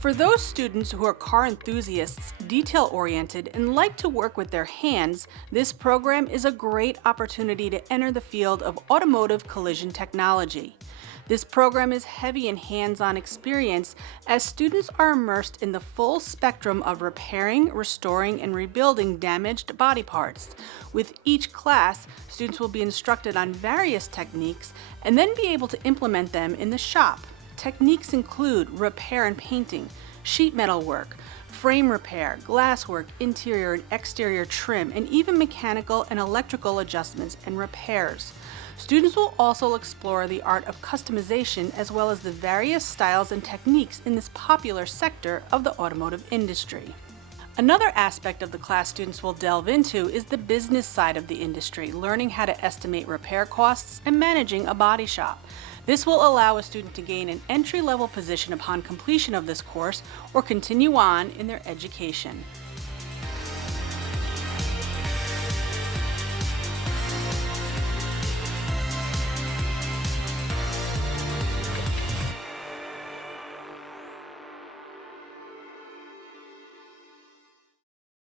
For those students who are car enthusiasts, detail-oriented, and like to work with their hands, this program is a great opportunity to enter the field of automotive collision technology. This program is heavy in hands-on experience as students are immersed in the full spectrum of repairing, restoring, and rebuilding damaged body parts. With each class, students will be instructed on various techniques and then be able to implement them in the shop. Techniques include repair and painting, sheet metal work, frame repair, glass work, interior and exterior trim, and even mechanical and electrical adjustments and repairs. Students will also explore the art of customization as well as the various styles and techniques in this popular sector of the automotive industry. Another aspect of the class students will delve into is the business side of the industry, learning how to estimate repair costs and managing a body shop. This will allow a student to gain an entry-level position upon completion of this course or continue on in their education.